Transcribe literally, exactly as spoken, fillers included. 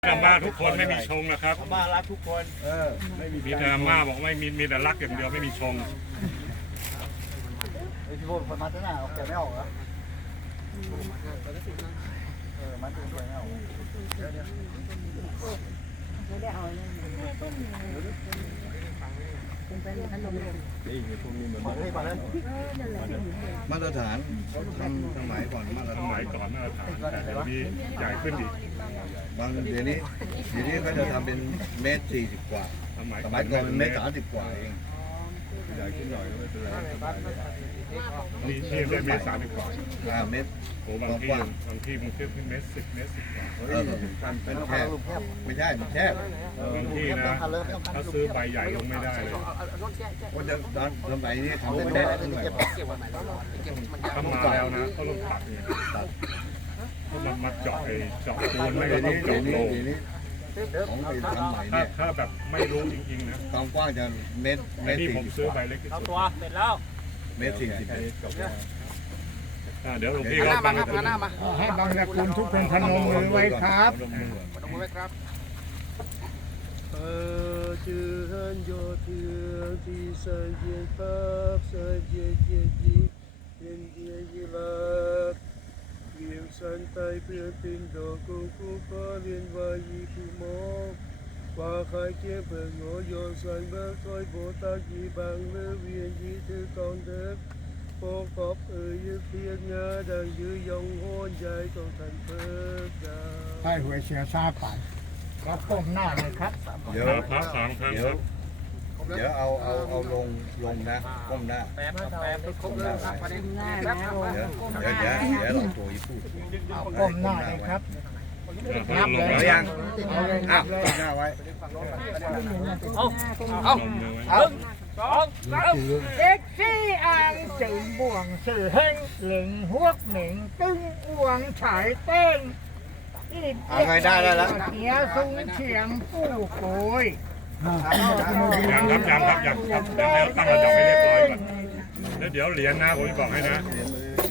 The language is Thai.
อาม่าทุกคนไม่มีชงนะครับอาม่ารักทุกคนเออไม่มีมีแต่อาม่าบอกไม่มีมีแต่รักอย่างเดียวไม่มีชงไอ้ที่พูดคนมัดหน้าออกแต่ไม่ออกเหรอเออมัดตัวไม่ออกไม่ได้เอาเลยเป็นเป็นขนมเลยของให้มาแล้วมาตรฐานเขาทำสมัยก่อนมาตรสฐานมัยก่อนมาตรฐานแต่เดี๋ยวนี้ใหญ่ขึ้นอีกบางเดี๋ยวนี้เดี๋ยวนี้เขาจะทำเป็นเมตรสี่สิบกว่าสมัยสมัยก่อนเป็นเมตรสามสิบกว่าเองใหญ่ขึ้นหน่อยก็ไม่เป็นไรมีที่ได้เมตรสามสิบกว่าห้าเมตรโอ้บางที่บางที่มันขึ้นเมตรสิบเมตรสิบกว่าเออมันเป็นแคบไม่ใช่มันแคบบางที่นะถ้าซื้อใบใหญ่ลงไม่ได้เลยว่าจะตอนสมัยนี้ทำเป็นเมตรขึ้นหน่อยถ้ามาแล้วนะเขาลงตัดเนี่ยเขามามาเจาะไอ้เจาะปูนไม่ก็เดี๋ยวต้องนี้เดี๋เจาะยวโลนี้เดี๋ยวนี้ของไปทำใหม่ถ้าเนี่ยถ้าแบบไม่รู้จริงๆนะความกว้างจะเมตรเมไอ้ตรนี่สี่ผมสิบซื้อใบเล็กที่สุดตัวเสร็จแล้วเมตรสี่สิบอ่าเดี๋ยวหลวงพี่ก็ตั้งขึ้นให้บางตระกูลทุกคนพนมมือไว้ครับ呃，只恨有天地三界法，三界界地，天地一拉。เวียงสันไตเพื่อนตินดอกกูกูฟ้าเรียนวายีกูมองว่าใครเกี่ยเปิดโง่โยนสันเบิกคอยโบตากีบางเลือเวียนยีถือกองเด็กโปกอบเอ่ยยืดเพียงงาดังยืยองโหนใหญ่ต้องทันเพิกดาให้หวยเสียซาไปก็ก้มหน้าเลยครับเดี๋ยวพระสามครั้งเดี๋คยวรับเดี๋ยวเอาเอาเอาลงลงนะก้มหน้าแป๊บแป๊บครบแล้วครับหน้าแล้วเดี๋ยวเดี๋ยวเดี๋ยวเดี๋ยวเราตัวอีพูดก้มหน้าเลยครับนับลงเอาแล้วยังเอาเลยอ้านัวบเลยหน้าไว้เอาเอาสองสามเอ็กซี่อ่างจึงบ่วงสื่อเฮงเหลิงฮวกเหม่งตึ้งอ้วงฉายเต้งอีกเอาใครได้ได้แล้วเสียสูงเฉียงผู้โกยยังครับยังครับยังครับยังไม่ตั้งระดับให้เรียบร้อยก่อนแล้วเดี๋ยวเหรียญนะผมจะบอกให้นะ